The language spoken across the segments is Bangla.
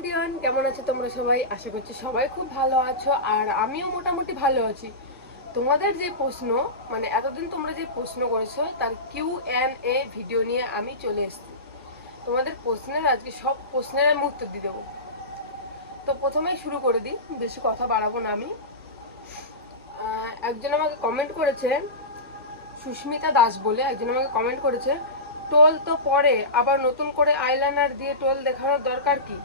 এভরিওয়ান, কেমন আছো তোমরা সবাই? আশা করছি সবাই খুব ভালো আছো আর আমিও মোটামুটি ভালো আছি। তোমাদের যে প্রশ্ন, মানে এতদিন তোমরা যে প্রশ্ন করেছো তার Q&A ভিডিও নিয়ে আমি চলে এসেছি। তোমাদের প্রশ্নের আজকে সব প্রশ্নের আমি উত্তর দিয়ে দেবো। তো প্রথমেই শুরু করে দিই, বেশি কথা বাড়াবো না আমি। একজন আমাকে কমেন্ট করেছে, সুস্মিতা দাস বলে একজন আমাকে কমেন্ট করেছে, টোল তো পরে আবার নতুন করে আইলাইনার দিয়ে টোল দেখানোর দরকার কি?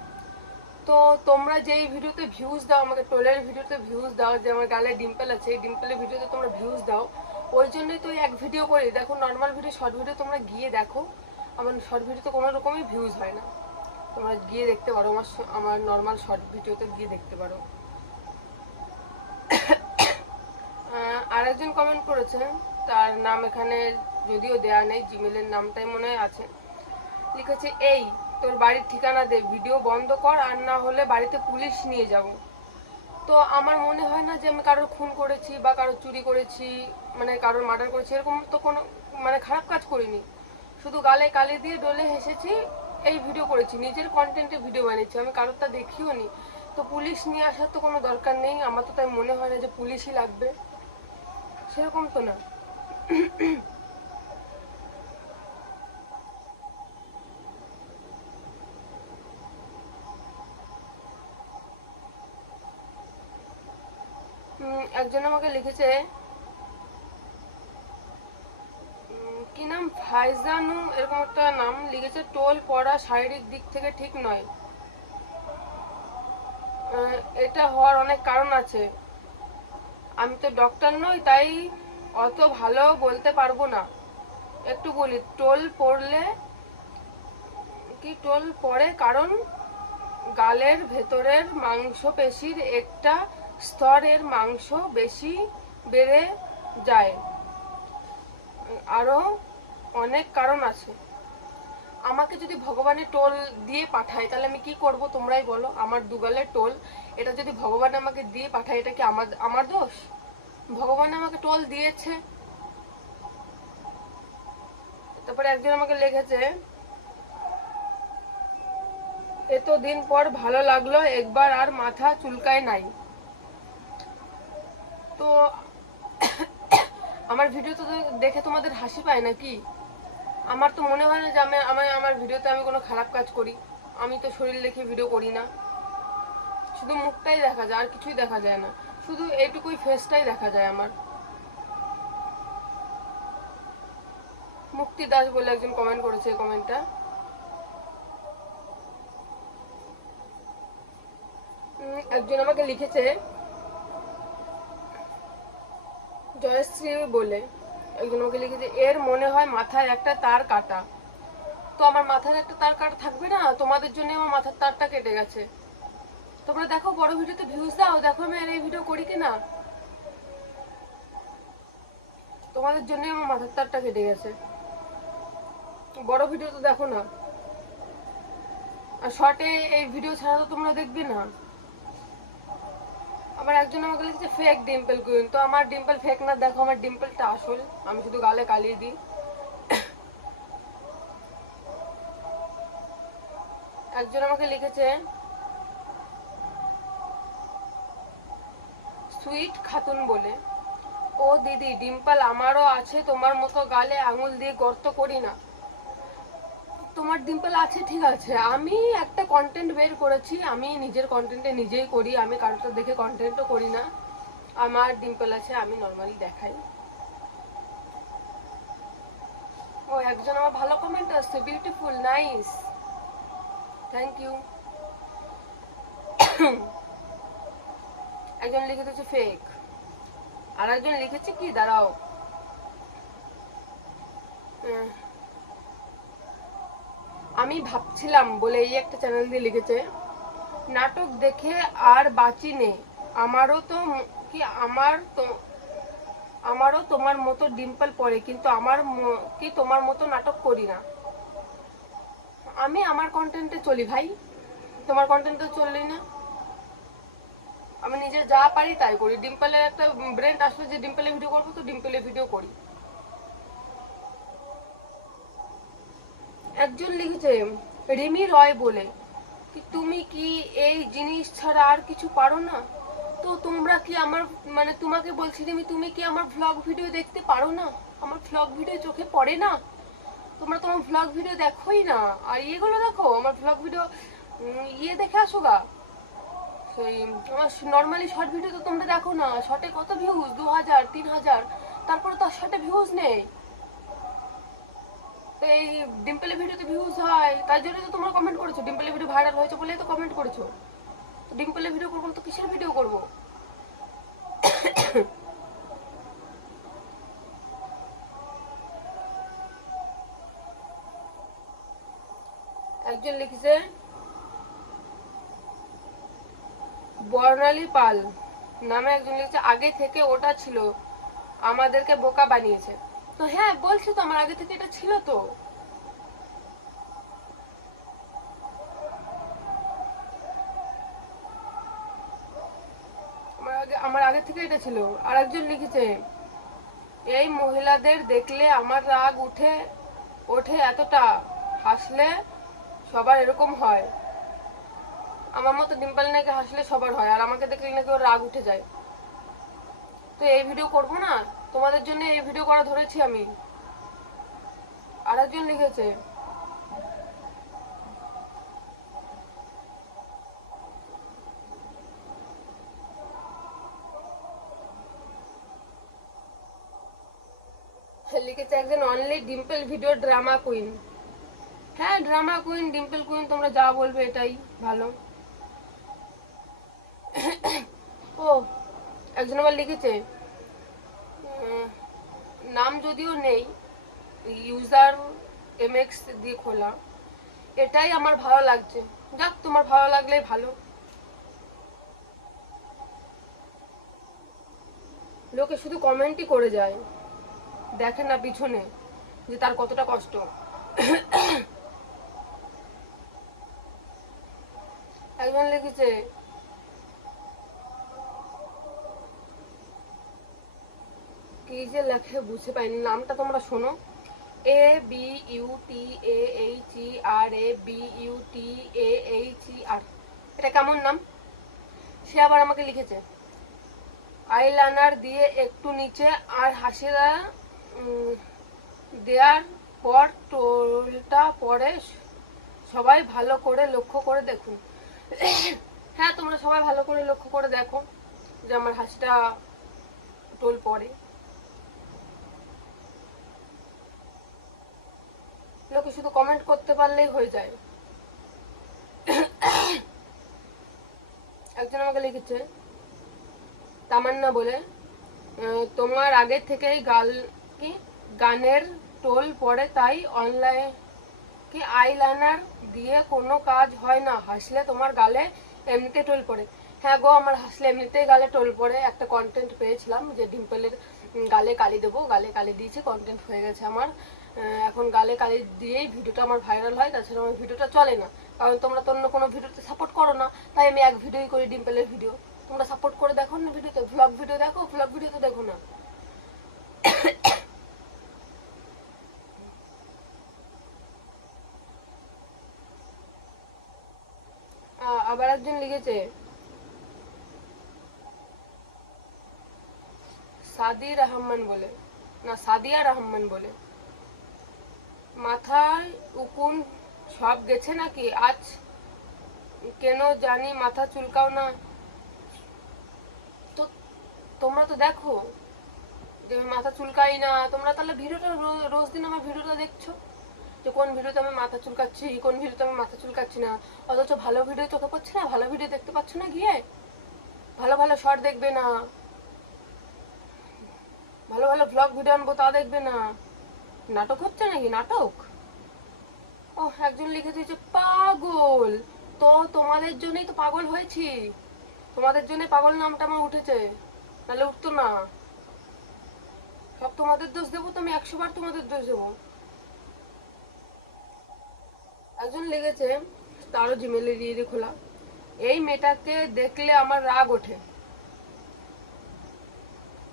তো তোমরা যেই ভিডিওতে ভিউজ দাও, আমাকে টোলের ভিডিওতে ভিউজ দাও, যে আমার গালে ডিম্পল আছে, এই ডিম্পলের ভিডিওতে তোমরা ভিউজ দাও, ওই জন্যই তো এক ভিডিও করি। দেখো নর্মাল ভিডিও, শর্ট ভিডিও তোমরা গিয়ে দেখো, আমার শর্ট ভিডিওতে কোনো রকমই ভিউজ হয় না। তোমরা গিয়ে দেখতে পারো, আমার নর্মাল শর্ট ভিডিওতে গিয়ে দেখতে পারো। আর একজন কমেন্ট করেছে, তার নাম এখানে যদিও দেয়া নেই, জিমেলের নামটাই মনে হয় আছে। লিখেছে, এই তোর বাড়ির ঠিকানা দে, ভিডিও বন্ধ কর, আর না হলে বাড়িতে পুলিশ নিয়ে যাব। তো আমার মনে হয় না যে আমি কারোর খুন করেছি বা কারোর চুরি করেছি, মানে কারোর মার্ডার করেছি, এরকম তো কোনো মানে খারাপ কাজ করিনি। শুধু গালে কালি দিয়ে ডলে হেসেছি, এই ভিডিও করেছি, নিজের কন্টেন্টে ভিডিও বানিয়েছি, আমি কারোরটা দেখিও নি। তো পুলিশ নিয়ে আসার তো কোনো দরকার নেই, আমার তো তাই মনে হয় না যে পুলিশই লাগবে, সেরকম তো না। একজন আমাকে লিখেছে, কি নাম, ফাইজানু এরকম একটা নাম লিখেছে, টোল পড়া শারীরিক দিক থেকে ঠিক নয়। এটা হওয়ার অনেক কারণ আছে, আমি তো ডক্টর নই, তাই অত ভালো বলতে পারবো না। একটু বলি, টোল পড়ে কারণ গালের ভেতরের মাংসপেশির একটা স্তরের মাংস বেশি বেড়ে যায়, আরো অনেক কারণ আছে। আমাকে যদি ভগবানের টোল দিয়ে পাঠায় তাহলে আমি কি করব তোমরাই বলো? আমার দুগালের টোল, এটা যদি ভগবান আমাকে দিয়ে পাঠায়, এটা কি আমার আমার দোষ? ভগবান আমাকে টোল দিয়েছে। তারপরে একজন আমাকে লিখেছে, এত দিন পর ভালো লাগলো, একবার আর মাথা চুলকায় নাই। তো আমার ভিডিও তো দেখে তোমাদের হাসি পায় নাকি? আমার তো মনে হয় না যে আমার ভিডিওতে আমি কোনো খারাপ কাজ করি। আমি তো শরীর দেখে ভিডিও করি না, শুধু মুখটাই দেখা যায়, আর কিছুই দেখা যায় না, শুধু এইটুকুই ফেসটাই দেখা যায় আমার। মুক্তি দাস বলে একজন কমেন্ট করেছে, এই কমেন্টটা। একজন আমাকে লিখেছে, জয়শ্রী বলে একজন আমাকে লিখেছে, এর মনে হয় মাথায় একটা তার কাটা। তো আমার মাথায় একটা তার কাটা থাকবে না? তোমাদের জন্য আমার মাথার তারটা কেটে গেছে। তোমরা দেখো, বড় ভিডিওতে ভিউজ দাও, দেখো আমি আর এই ভিডিও করি কিনা। তোমাদের জন্যই আমার মাথার তারটা কেটে গেছে, বড় ভিডিও তো দেখো না, আর শর্টে এই ভিডিও ছাড়া তো তোমরা দেখবে না। আবার একজন আমাকে লিখেছে, ফেক ডিম্পল কুইন। তো আমার ডিম্পল ফেক না, দেখো আমার ডিম্পলটা আসল, আমি শুধু গালে কালিয়ে দিই। একজন আমাকে লিখেছে, সুইট খাতুন বলে, ও দিদি, ডিম্পল আমারও আছে, তোমার মতো গালে আঙুল দিয়ে গর্ত করি না। তোমার ডিম্পল আছে ঠিক আছে, আমি একটা কন্টেন্ট বের করেছি, আমি নিজের কন্টেন্টে নিজেই করি, আমি কারোটা দেখে কন্টেন্টও করি না। আমার ডিম্পল আছে, আমি নর্মালি দেখাই। ও একজন আমার ভালো কমেন্ট আসছে, বিউটিফুল, নাইস, থ্যাংক ইউ। একজন লিখে দিয়েছে ফেক, আর একজন লিখেছে কি, দাঁড়াও, আমি ভাবছিলাম বলে এই একটা চ্যানেল দিয়ে লিখেছে, নাটক দেখে আর বাঁচি নে, আমারও তো কি আমার তো আমারও তোমার মতো ডিম্পল পড়ে, কিন্তু কি তোমার মতো নাটক করি না। আমি আমার কন্টেন্টে চলি ভাই, তোমার কন্টেন্টে চললি না। আমি নিজে যা পারি তাই করি। ডিম্পলের একটা ব্রেন্ড আসলে যে ডিম্পলের ভিডিও করবো, তো ডিম্পলের ভিডিও করি। একজন লিখেছে, রিমি রয় বলে, তুমি কি এই জিনিস ছাড়া আর কিছু পারো না? তো তোমরা কি আমার, মানে তোমাকে বলছি তুমি কি আমার ভ্লগ ভিডিও দেখতে পারো না? আমার ভ্লগ ভিডিও চোখে পড়ে না? তোমরা তোমার ভ্লগ ভিডিও দেখোই না, আর ইয়েগুলো দেখো আমার ভ্লগ ভিডিও, ইয়ে দেখে আসো গা। সেই আমার নর্মালি শর্ট ভিডিও তো তোমরা দেখো না, শর্টে কত ভিউজ, 2000 3000, তারপরে তো শর্টে ভিউজ নেই। তো এই ডিম্পলের ভিডিওতে ভিউজ হয়, তাই জন্য তো তোমরা কমেন্ট করেছো, ডিম্পলের ভিডিও ভাইরাল হয়েছে বলেই তো কমেন্ট করেছো। তো ডিম্পলের ভিডিও করবো তো কিসের ভিডিও করবো? একজন লিখেছে বর্ণালী পাল নামে, একজন লিখেছে আগে থেকে ওটা ছিল, আমাদেরকে বোকা বানিয়েছে। তো হ্যাঁ বলছি তো, আমার আগে থেকে এটা ছিল তো। আমার আগে থেকে এটা ছিল। আর একজন লিখেছে এই মহিলাদের দেখলে আমার রাগ উঠে ওঠে এতটা, হাসলে সবার এরকম হয়। আমার মতো ডিম্পল নাকি হাসলে সবার হয়, আর আমাকে দেখলে নাকি ওর রাগ উঠে যায়। তো এই ভিডিও করবো না, তোমাদের জন্য এই ভিডিও করা ধরেছি আমি। আর একজন লিখেছে একজন only Dimple video drama queen. হ্যাঁ ড্রামা কুইন, ডিম্পল কুইন, তোমরা যা বলবে এটাই ভালো। ও একজন আবার লিখেছে নাম যদিও নেই, ইউজার এমএক্স দিয়ে খোলা, এটাই আমার ভালো লাগছে। যাক, তোমার ভালো লাগলেই ভালো। লোকে শুধু কমেন্টই করে যায়, দেখে না পিছনে যে তার কতটা কষ্ট। একজন লিখেছে কি যে লেখে বুঝতে পাইনি, নামটা তোমরা শোনো, ABUTAHERABUTAHER, এটা কেমন নাম? সে আবার আমাকে লিখেছে আইলাইনার দিয়ে একটু নিচে আর হাসিরা দেওয়ার পর টোলটা পরে সবাই ভালো করে লক্ষ্য করে দেখুন। হ্যাঁ তোমরা সবাই ভালো করে লক্ষ্য করে দেখো যে আমার হাসিটা টোল পরে। লোকে শুধু কমেন্ট করতে পারলেই হয়ে যায়। একজন আমাকে লিখেছে তামান্না বলে, তোমার আগে থেকেই গানের টোল পড়ে, তাই অনলাইন কি আইলাইনার দিয়ে কোনো কাজ হয় না, হাসলে তোমার গালে এমনিতে টোল পড়ে। হ্যাঁ গো, আমার হাসলে এমনিতেই গালে টোল পড়ে। একটা কন্টেন্ট পেয়েছিলাম যে ডিম্পলের গালে কালি দেবো, গালে কালি দিয়েছি, কন্টেন্ট হয়ে গেছে আমার। এখন গালে কালি দিয়েই ভিডিওটা আমার ভাইরাল হয়, তাছাড়া আমার ভিডিওটা চলে না, কারণ তোমরা তো অন্য কোনো ভিডিওতে সাপোর্ট করো না, তাই আমি এক ভিডিওই করি ডিম্পলের ভিডিও। তোমরা সাপোর্ট করে দেখো না ভিডিওতে, ভ্লগ ভিডিও দেখো, ভ্লগ ভিডিও তো দেখো না। আবার একজন লিখেছে সাদি রহমান বলে, না সাদিয়া রহমান বলে, মাথায় উকুন সব গেছে নাকি আজ, কেন জানি মাথা চুলকাও না। তো তোমরা তো দেখো যে আমি মাথা চুলকাই না, তোমরা তাহলে ভিডিওটা রোজ দিন আমার ভিডিওটা দেখছো যে কোন ভিডিওতে আমি মাথা চুলকাচ্ছি, কোন ভিডিওতে আমি মাথা চুলকাচ্ছি না, অথচ ভালো ভিডিও চোখে পড়ছে না, ভালো ভিডিও দেখতে পাচ্ছ না, গিয়ে ভালো ভালো শর্ট দেখবে না, ভালো ভালো ব্লগ ভিডিও আনবো তা দেখবে না। নাটক হচ্ছে নাকি, নাটক? ও একজন লিখে দিয়েছে পাগল, তো তোমাদের জন্যই তো পাগল হয়েছি, তোমাদের জন্যই পাগল নামটা আমার উঠেছে, নাহলে উঠতো না। সব তোমাদের দোষ দেবো তো আমি, 100 বার তোমাদের দোষ দেবো। একজন লিখেছে, তারও জিমেলে দিয়ে খোলা, এই মেয়েটাকে দেখলে আমার রাগ ওঠে।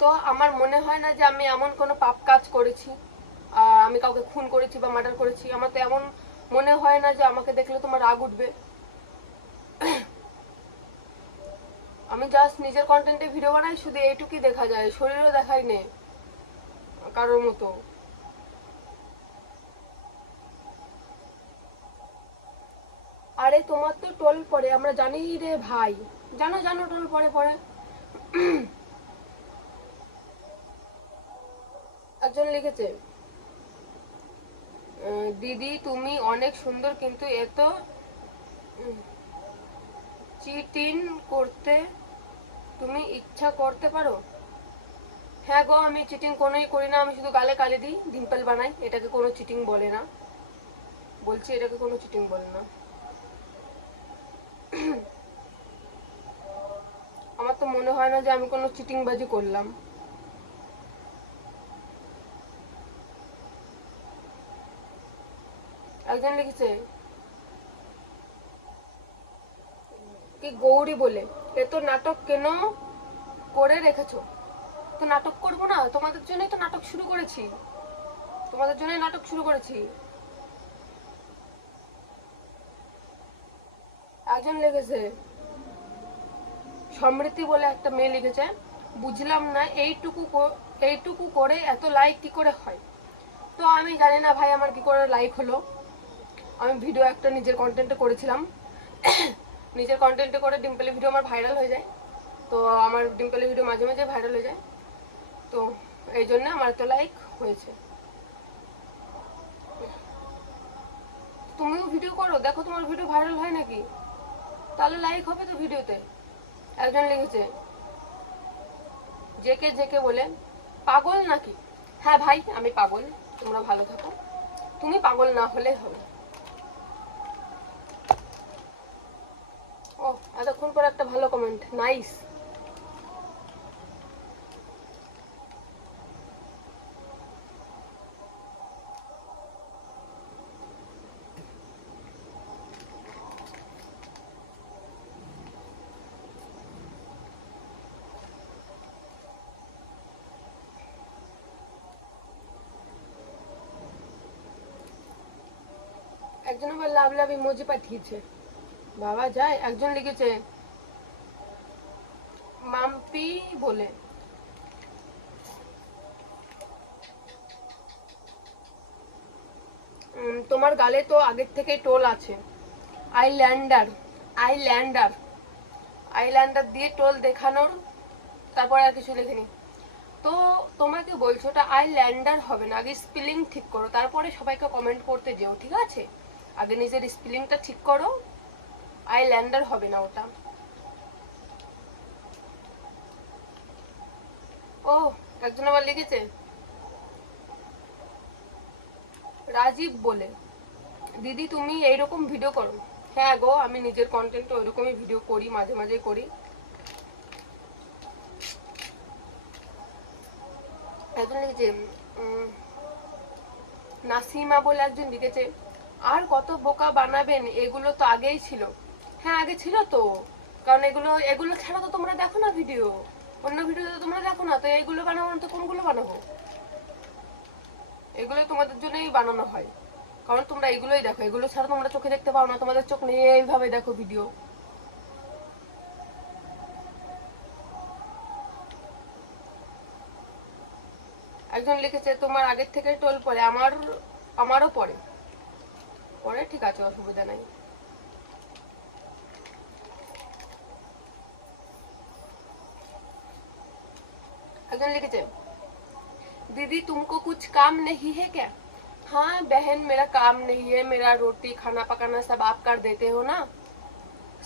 তো আমার মনে হয় না যে আমি এমন কোনো পাপ কাজ করেছি, আমি কাউকে খুন করেছি বা মার্ডার করেছি, আমার তো এমন মনে হয় না যে আমাকে দেখলে তোমার রাগ উঠবে। আমি জাস্ট নিজের কন্টেন্টে ভিডিও বানাই, শুধু এইটুকুই দেখা যায়, শরীরও দেখাই নে কারোর মতো। আরে তোমার তো টোল পড়ে, আমরা জানি রে ভাই, জানো জানো টোল পড়ে পড়ে। একজন লিখেছে, দিদি তুমি অনেক সুন্দর, কিন্তু এত চিটিং করতে তুমি ইচ্ছা করতে পারো? হ্যাঁ গো, আমি চিটিং কোনোই করি না, আমি শুধু গালে কালি দিই, ডিম্পল বানাই, এটাকে কোনো চিটিং বলে না। বলছি এটাকে কোনো চিটিং বলে না। আমার তো মনে হয় না যে আমি কোনো চিটিংবাজি করলাম। একজন লিখেছে কি গৌরী বলে, এ তো নাটক কেন করে রেখেছো? তো নাটক করবো না, তোমাদের জন্যই তো নাটক শুরু করেছি, তোমাদের জন্যই নাটক শুরু করেছি। একজন লিখেছে, সমৃদ্ধি বলে একটা মেয়ে লিখেছে, বুঝলাম না এইটুকু করে এত লাইক কি করে হয়? তো আমি জানি না ভাই আমার কি করে লাইক হলো। আমি ভিডিও একটা নিজের কন্টেন্টে করেছিলাম, নিজের কন্টেন্টে করে ডিম্পলের ভিডিও আমার ভাইরাল হয়ে যায়। তো আমার ডিম্পলের ভিডিও মাঝে মাঝে ভাইরাল হয়ে যায়, তো এই জন্য আমার এত লাইক হয়েছে। তুমিও ভিডিও করো, দেখো তোমার ভিডিও ভাইরাল হয় নাকি, তাহলে লাইক হবে তো ভিডিওতে। একজন লিখেছে, জেকে জেকে বলে, পাগল নাকি? হ্যাঁ ভাই আমি পাগল, তোমরা ভালো থাকো, তুমি পাগল না হলে হবে। ও, এতক্ষণ পর একটা ভালো কমেন্ট, নাইস। একজন আবার লাভ লাভ ইমোজি পাঠিয়েছে, বাবা যায়। একজন লিখেছে মাম্পি বলে, তোমার গালে তো আগের থেকে টোল আছে, আইল্যান্ডার আইল্যান্ডার আইল্যান্ডার দিয়ে টোল দেখানোর, তারপর আর কিছু লিখিনি। তো তোমাকে বলছো ওটা আইল্যান্ডার হবে না, আগে স্পেলিং ঠিক করো, তারপরে সবাইকে কমেন্ট করতে যেও, ঠিক আছে? আগে নিজের স্পেলিংটা ঠিক করো, আইল্যান্ডার হবে না ওটা। ও, একজন আবার লিখেছে রাজীব বলে, দিদি তুমি এইরকম ভিডিও করো? হ্যাঁ গো, আমি নিজের কন্টেন্টে ওইরকমই ভিডিও করি, মাঝে মাঝে করি। একজন লিখেছে নাসিমা বলে একজন লিখেছে, আর কত বোকা বানাবেন, এগুলো তো আগেই ছিল। হ্যাঁ আগে ছিল তো, কারণ এগুলো এগুলো ছাড়া তো তোমরা দেখো না ভিডিও, অন্য ভিডিও তো তোমরা দেখো না, তো এইগুলো বানাবো না তো কোনগুলো বানাবো? এগুলো তোমাদের জন্যই বানানো হয়, কারণ তোমরা এগুলোই দেখো, এগুলো ছাড়া তোমরা চোখে দেখতে পাও না, তোমাদের চোখ নিয়ে এইভাবে দেখো ভিডিও। একজন লিখেছে তোমার আগের থেকে টোল পড়ে, আমারও পড়ে, পড়ে ঠিক আছে, অসুবিধা নাই। একজন লিখেছে, दीदी तुमको कुछ काम नहीं है क्या? हाँ बहन, मेरा काम नहीं है, मेरा रोटी खाना पकाना सब आप कर देते हो ना,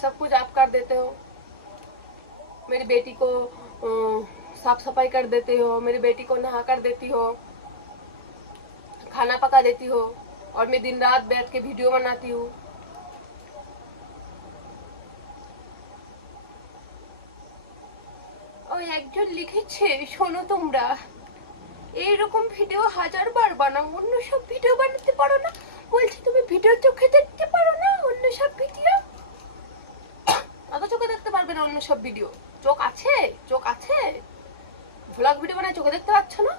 सब कुछ आप कर देते हो। मेरी बेटी को साफ सफाई कर देते हो, मेरी बेटी को नहा कर देती हो, खाना पका देती हो, और मैं दिन रात बैठ के वीडियो बनाती हूँ। ওই একজন লিখেছে, শোনো তোমরা এইরকম ভিডিও 1000বার বানাও, অন্য সব ভিডিও বানাতে পারো না? বলছি তুমি ভিডিও চোখে দেখতে পারো না অন্য সব ভিডিও? অত চোখে দেখতে পারবে না অন্য সব ভিডিও? চোখ আছে, চোখ আছে, ভ্লগ ভিডিও বানায় চোখে দেখতে পাচ্ছ না?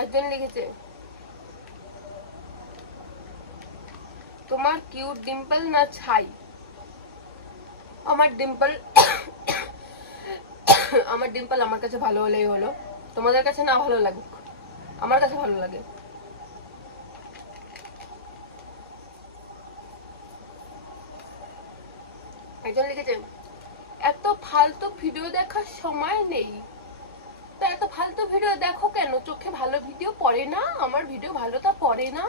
একজন লিখেছে তোমার কিউট ডিম্পল না ছাই? আমার ডিম্পল আমার ডিম্পল আমার কাছে ভালো হলেই হলো, তোমাদের কাছে না ভালো লাগুক, আমার কাছে ভালো লাগে। একজন লিখেছে এত ফালতু ভিডিও দেখার সময় নেই। তো এত ফালতু ভিডিও দেখো কেন? চোখে ভালো ভিডিও পড়ে না? আমার ভিডিও ভালোটা পড়ে না?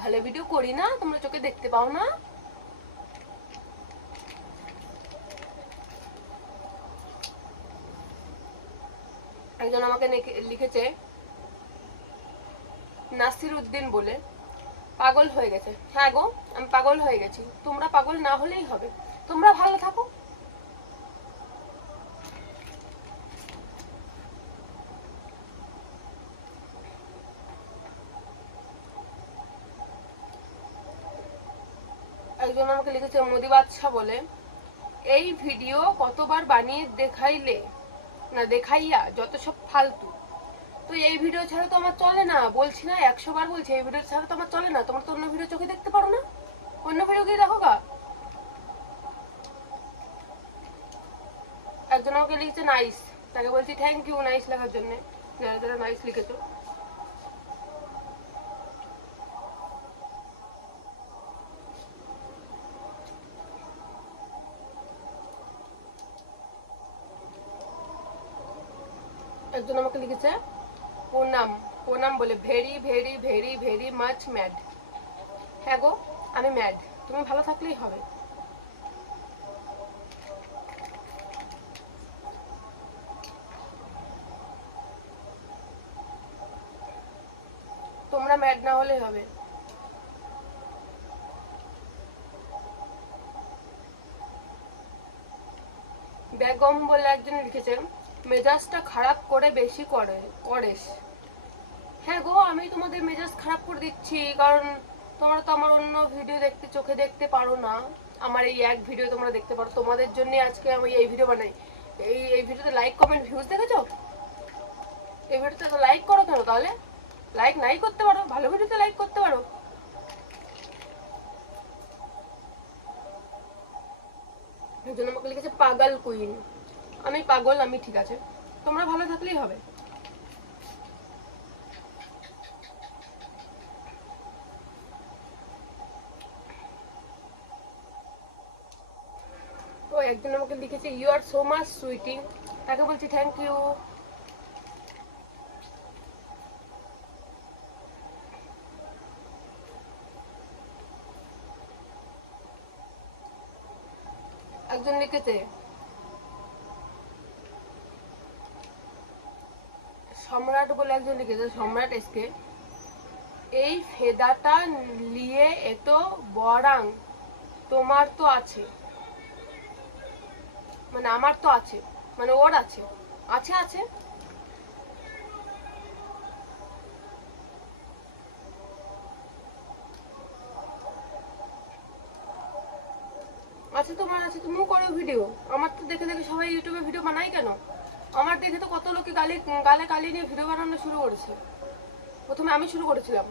ভালো ভিডিও করি না, তোমরা চোখে দেখতে পাও না? একজন আমাকে লিখেছে নাসির উদ্দিন বলে, পাগল হয়ে গেছে। হ্যাঁ গো, আমি পাগল হয়ে গেছি, তোমরা পাগল না হলেই হবে, তোমরা ভালো থাকো। একজন আমাকে লিখেছে মোদি বাদশা বলে, এই ভিডিও কতবার বানিয়ে দেখাইলে না দেখাইয়া যত সব ফালতু। তো এই ভিডিও ছাড়া তো আমার চলে না, বলছি না 100 বার বলছি, এই ভিডিও ছাড়া তো আমার চলে না। তোমরা তো অন্য ভিডিও চোখে দেখতে পারো না, অন্য ভিডিও গিয়ে দেখো গা। একজন আমাকে লিখেছে নাইস, তাকে বলছি থ্যাংক ইউ নাইস লেখার জন্য, যারা যারা নাইস লিখেছো। একজন আমাকে লিখেছে পুনাম, পুনাম বলে very very very very much mad. হ্যাঁ গো, আমি ম্যাড, তুমি ভালো থাকলেই হবে। তোমরা ম্যাড না হলেই হবে। বেগম বলে একজন লিখেছে মেজাজটা খারাপ করে বেশি করেস। হ্যাঁ গো, আমি তোমাদের মেজাজ খারাপ করে দিচ্ছি, কারণ তোমরা তো আমার অন্য ভিডিও দেখতে চোখে দেখতে পারো না, আমার এই এক ভিডিও তোমরা দেখতে পারো। তোমাদের জন্য আজকে আমি এই ভিডিও বানাই। এই ভিডিওতে লাইক কমেন্ট ভিউজ দেখেছো? এই ভিডিওতে তো লাইক করো কেন? তাহলে লাইক নাই করতে পারো, ভালো ভিডিওতে লাইক করতে পারো। একজন আমাকে লিখেছে পাগল কুইন। আমি পাগল, আমি ঠিক আছে, তোমরা ভালো থাকলেই হবে। ও একজন আমাকে লিখেছে you are so much sweeting, তাকে বলছি থ্যাংক ইউ। একজন লিখেছে সম্রাট বলে, একজন লিখেছে সম্রাট এসকে, এই ফেদাটা নিয়ে এত বড়াং তোমার তো আছে, মানে আমার তো আছে, মানে ওর আছে, আছে আছে। আছে তোমার আছে, তুমিও করো ভিডিও। আমার তো দেখে দেখে সবাই ইউটিউবে ভিডিও বানায় কেন? আমার দেখে তো কত লোকে গালে কালি নিয়ে ভিডিও বানানো শুরু করেছে, প্রথমে আমি শুরু করেছিলাম।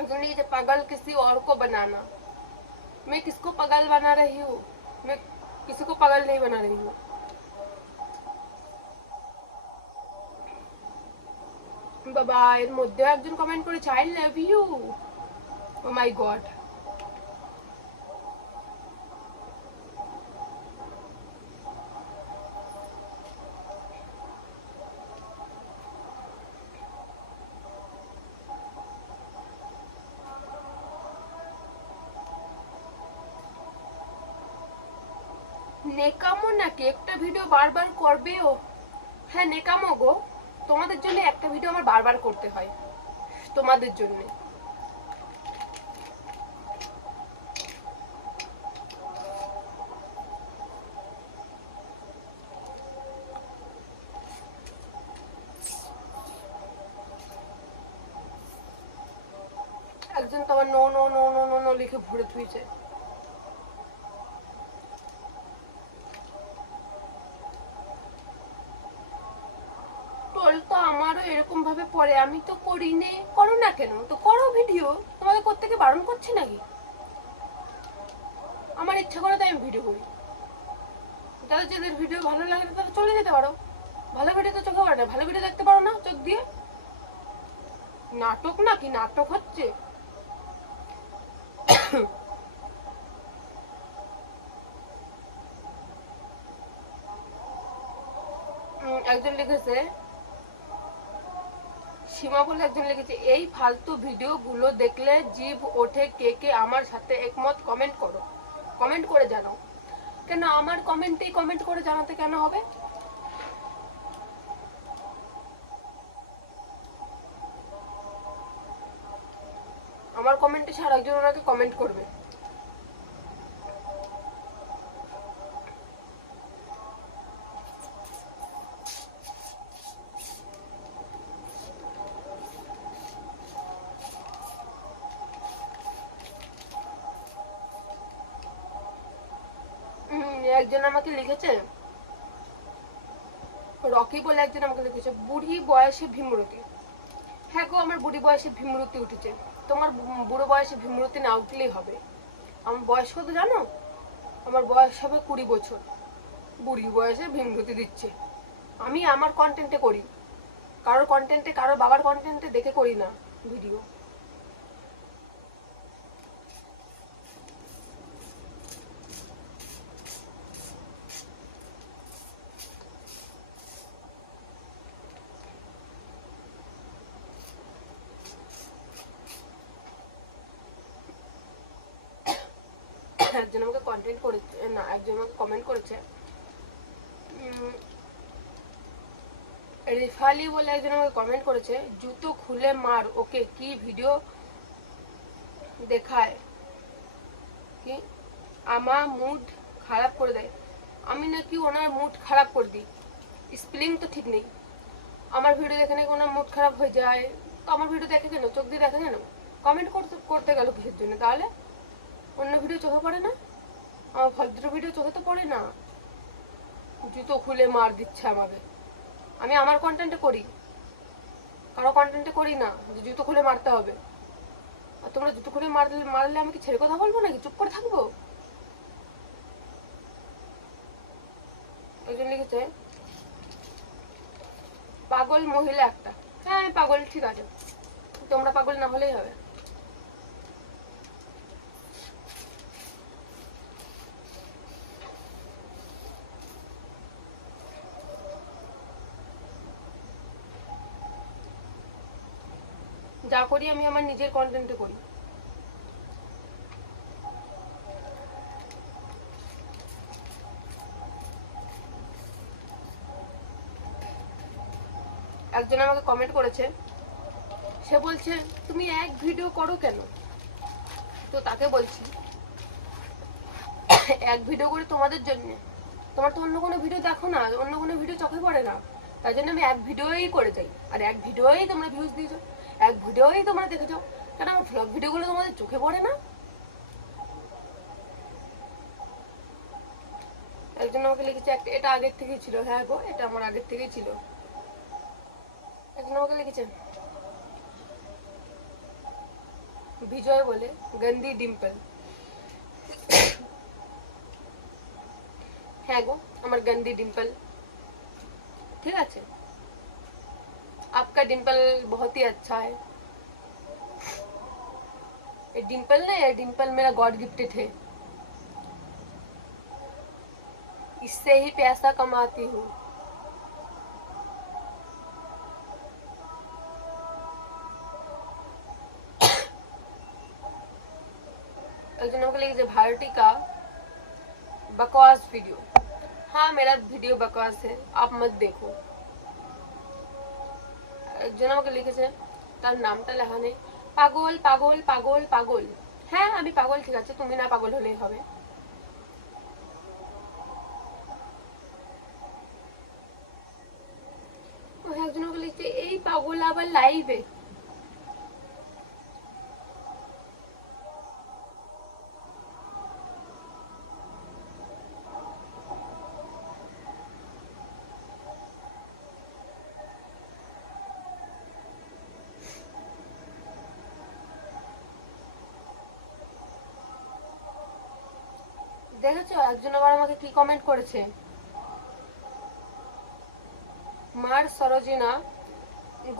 একজন লিখেছে পাগল किसी और को बनाना। मैं किसको पागल बना रही हूँ? मैं किसी को पागल नहीं बना रही हूँ। বাবা, এর মধ্যে একজন কমেন্ট করেছে I love you. Oh my God. নেকামো নাকি একটা ভিডিও বারবার করবেও? হ্যাঁ নেকামো গো, তোমাদের জন্য একটা ভিডিও আমার বারবার করতে হয়, তোমাদের জন্য। একজন তো আমার no no no no no no লিখে ভরে থুইছে। এরকম ভাবে পড়ে, আমি তো করি নে, করো না কেন? তো করো ভিডিও, তোমাদের করতে কি বারণ করছি নাকি? আমার ইচ্ছা করে তাই আমি ভিডিও করি। তাদের যাদের ভিডিও ভালো লাগে না তারা চলে যেতে পারো। ভালো ভিডিও তো চোখে পড়ে না, ভালো ভিডিও দেখতে পারো না চোখ দিয়ে? নাটক নাকি? নাটক হচ্ছে। একজন লিখেছে, সীমা বলে একজন লিখেছে, এই ফালতু ভিডিও গুলো দেখলে জিভ ওঠে, কে কে আমার সাথে একমত কমেন্ট করো, কমেন্ট করে জানাও। কেন আমার কমেন্টেই কমেন্ট করে জানাতে কেন হবে? আমার কমেন্টে সারা একজন ওনাকে কমেন্ট করবে। একজন আমাকে লিখেছে, রকি বলে একজন আমাকে লিখেছে, বুড়ি বয়সে ভীমরতি। হ্যাঁ গো, আমার বুড়ি বয়সে ভীমরতি উঠেছে। তোমার বুড়ো বয়সে ভীমরতি না উঠলেই হবে। আমার বয়স কত জানো? আমার বয়স হবে 20 বছর। বুড়ি বয়সে ভীমরতি দিচ্ছে। আমি আমার কন্টেন্টে করি, কারোর কন্টেন্টে, কারোর বাবার কন্টেন্টে দেখে করি না ভিডিও। একজন আমাকে কন্টেন্ট করেছে, না একজন আমাকে কমেন্ট করেছে, রিফালি বলে একজন আমাকে কমেন্ট করেছে, জুতো খুলে মার ওকে, কি ভিডিও দেখায়, কি আমার মুড খারাপ করে দেয়। আমি নাকি ওনার মুড খারাপ করে দিই? স্পেলিং তো ঠিক নেই। আমার ভিডিও দেখে নাকি ওনার মুড খারাপ হয়ে যায়। তো আমার ভিডিও দেখে কেন? চোখ দিয়ে দেখে কেন? কমেন্ট করতে করতে গেল কিসের জন্য তাহলে? অন্য ভিডিও চোখে পড়ে না? আমার ভদ্র ভিডিও চোখে তো পড়ে না। জুতো খুলে মার দিচ্ছে আমাকে। আমি আমার কন্টেন্টে করি, কারো কন্টেন্টে করি না যে জুতো খুলে মারতে হবে। আর তোমরা জুতো খুলে মারলে আমি কি ছেড়ে কথা বলবো নাকি? চুপ করে থাকবো? একজন লিখেছে, পাগল মহিলা একটা। হ্যাঁ আমি পাগল, ঠিক আছে, তোমরা পাগল না হলেই হবে। যা করি আমি আমার নিজের কন্টেন্টে করি। একজন আমাকে কমেন্ট করেছে, সে বলছে তুমি এক ভিডিও করো কেন? তো তাকে বলছি, এক ভিডিও করি তোমাদের জন্য। তোমার তো অন্য কোনো ভিডিও দেখো না, অন্য কোনো ভিডিও চোখে পড়ে না, তাই জন্য আমি এক ভিডিওই করে যাই। আর এক ভিডিওই তোমরা ভিউজ দিয়েছো, এক ভিডিওই তোমরা দেখেছো। কেন আমার ভ্লগ ভিডিওগুলো তোমাদের চোখে পড়ে না? একজন আমাকে লিখেছে, এটা আগের থেকেই ছিল। হ্যাঁ গো, এটা আমার আগের থেকেই ছিল। একজন আমাকে লিখেছে, বিজয় বলে, গন্দি ডিম্পল। হ্যাঁ গো, আমার গন্दी डिम्पल, ठीक है। आपका डिम्पल बहुत ही अच्छा है। ये डिम्पल ना, ये डिम्पल मेरा गॉड गिफ्टेड है, इससे ही पैसा कमाती हूँ। একজন আমাকে লিখেছে, भारती का बकवास वीडियो। हाँ मेरा वीडियो बकवास है, आप मत देखो। একজন আমাকে লিখেছে, তার নামটা লেখা নেই, পাগল পাগল পাগল পাগল। হ্যাঁ আমি পাগল, ঠিক আছে, তুমি না পাগল হলেই হবে। একজন আমাকে লিখছে, এই পাগল আবার লাইভে। দেখেছো একজন আবার আমাকে কি কমেন্ট করেছে, মার সরোজিনা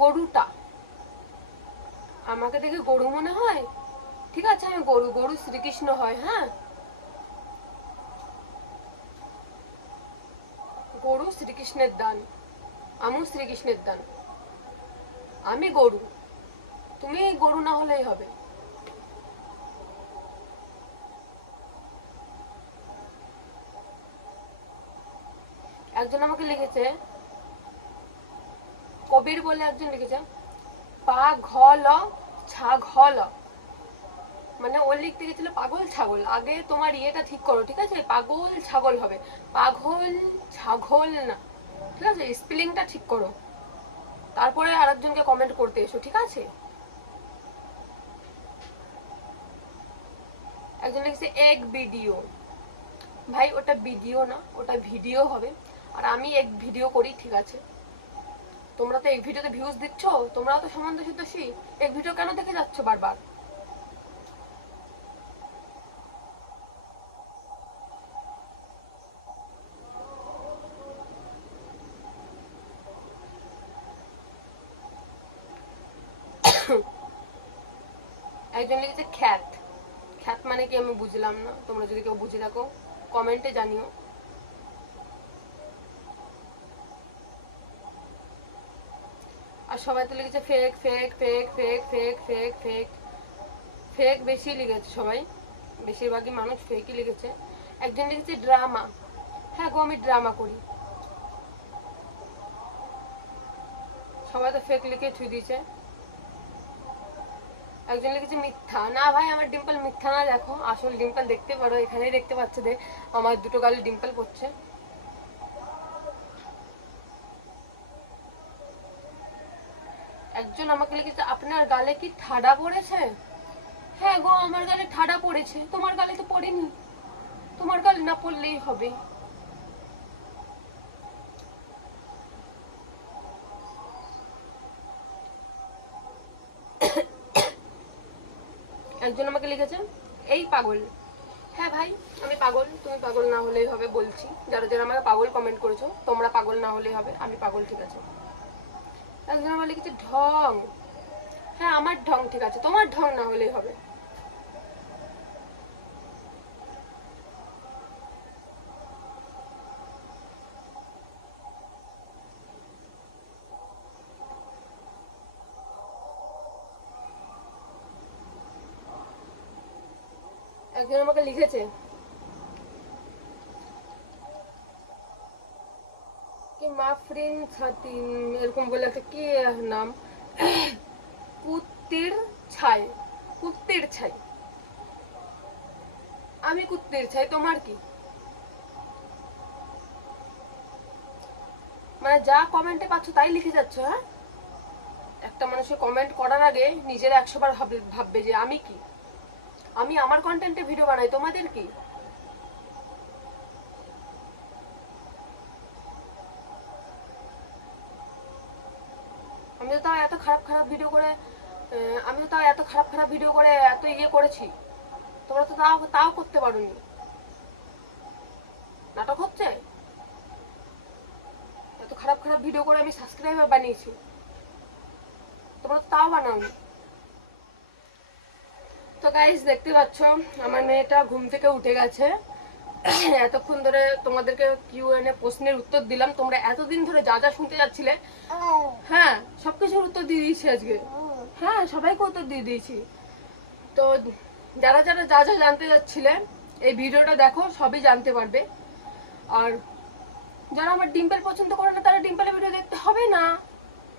গরুটা, আমাকে দেখে গরু মনে হয়? ঠিক আছে আমি গরু, গরু শ্রীকৃষ্ণ হয়, হ্যাঁ গরু শ্রীকৃষ্ণের দান, আমু শ্রীকৃষ্ণের দান, আমি গরু, তুমি গরু না হলেই হবে। একজন আমাকে লিখেছে, কবির বলে একজন লিখেছে, পা ঘ ল ছা ঘ ল, মানে ও লিখতে গেছিল পাগল ছাগল। আগে তোমার ইয়েটা ঠিক করো, ঠিক আছে? পাগল ছাগল হবে, পাগল ছাগল না, ঠিক আছে? স্পেলিংটা ঠিক করো, তারপরে আরেকজনকে কমেন্ট করতে এসো, ঠিক আছে? একজন লিখছে এক ভিডিও, ভাই ওটা ভিডিও না, ওটা ভিডিও হবে। আর আমি এক ভিডিও করি, ঠিক আছে? তোমরা তো এক ভিডিওতে ভিউজ দিচ্ছ, তোমরাও তো সমান দোষী। এক ভিডিও কেন দেখে যাচ্ছ বারবার? একজন লিখেছে খ্যাত, খ্যাত মানে কি আমি বুঝলাম না, তোমরা যদি কেউ বুঝে থাকো কমেন্টে জানিও। আর সবাই তো লিখেছে fake fake fake fake fake fake fake, fake বেশি লিখেছে সবাই, বেশিরভাগই মানুষ ফেকই লিখেছে। একজন লিখেছে ড্রামা, হ্যাঁ গো আমি ড্রামা করি। সবাই তো ফেক লিখে ছুঁয়ে দিয়েছে। একজন লিখেছে মিথ্যা, না ভাই আমার ডিম্পল মিথ্যা না, দেখো আসল ডিম্পল দেখতে পারো, এখানেই দেখতে পাচ্ছ যে আমার দুটো গালে ডিম্পল পড়ছে। একজন আমাকে লিখেছে আপনার গালে কি ঠাডা পড়েছে? হ্যাঁ গো আমার গালে ঠাডা পড়েছে, তোমার গালে তো পড়েনি, তোমার গালে না পড়লেই হবে। একজন আমাকে লিখেছে এই পাগল, হ্যাঁ ভাই আমি পাগল, তুমি পাগল না হলেই হবে, বলছি যারা যারা আমাকে পাগল কমেন্ট করেছো তোমরা পাগল না হলেই হবে, আমি পাগল, ঠিক আছে? একজন আমার লিখেছে ঢং, হ্যাঁ আমার ঢং ঠিক আছে, তোমার ঢং না হলেই হবে। একজন আমাকে লিখেছে কি মাফরিন ছাতিন এরকম বলে একটা কি নাম, কুত্তির ছাই, কুত্তির ছাই, আমি কুত্তির ছাই, তোমার কি? মানে যা কমেন্টে পাচ্ছ তাই লিখে যাচ্ছ, হ্যাঁ? একটা মানুষের কমেন্ট করার আগে নিজের 100 বার ভাববে যে আমি কি, আমি আমার কন্টেন্টে ভিডিও বানাই, তোমাদের কি? আমি তো তাও এত খারাপ খারাপ ভিডিও করে, আমি তো তাও এত খারাপ খারাপ ভিডিও করে এত ইয়ে করেছি, তোমরা তো তাও তাও করতে পারোনি, নাটক হচ্ছে। এত খারাপ খারাপ ভিডিও করে আমি সাবস্ক্রাইবার বানিয়েছি, তোমরা তো তাও বানাওনি। তো গাইস দেখতে পাচ্ছ আমার মেয়েটা ঘুম থেকে উঠে গেছে, এতক্ষণ ধরে তোমাদেরকে কিউএনএ প্রশ্নের উত্তর দিলাম, তোমরা এতদিন ধরে যা যা শুনতে যাচ্ছিলে, হ্যাঁ সবকিছুর উত্তর দিয়ে দিয়েছি আজকে, হ্যাঁ সবাইকে উত্তর দিয়ে দিয়েছি। তো যারা যারা যা যা জানতে যাচ্ছিলে এই ভিডিওটা দেখো, সবই জানতে পারবে। আর যারা আমার ডিম্পল পছন্দ করে না তারা ডিম্পলের ভিডিও দেখতে হবে না,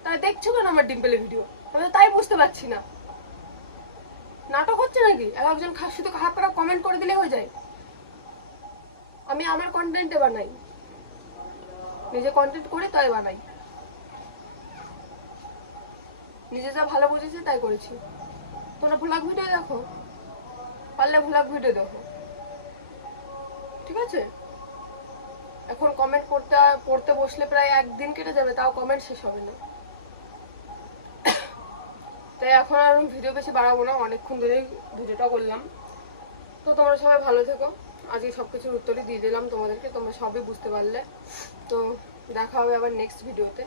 তারা দেখছো কেন আমার ডিম্পলের ভিডিও? আমি তো তাই বুঝতে পারছি না, নাটক হচ্ছে নাকি? একজন শুধু খারাপ খারাপ কমেন্ট করে দিলে হয়ে যায়? আমি আমার কন্টেন্টে বানাই, নিজে কন্টেন্ট করে তাই বানাই, নিজে যা ভালো বুঝেছি তাই করেছি। তোমরা ভ্লগ ভিডিও দেখো, পারলে ভ্লগ ভিডিও দেখো, ঠিক আছে? এখন কমেন্ট পড়তে পড়তে বসলে প্রায় একদিন কেটে যাবে, তাও কমেন্ট শেষ হবে না। তাই এখন আর ভিডিও বেশি বাড়াবো না, অনেকক্ষণ ধরেই ভিডিওটা করলাম। তো তোমরা সবাই ভালো থেকো, আজকে সব কিছুর উত্তরই দিয়ে দিলাম তোমাদেরকে, তোমরা সবই বুঝতে পারলে। তো দেখা হবে আবার নেক্সট ভিডিওতে।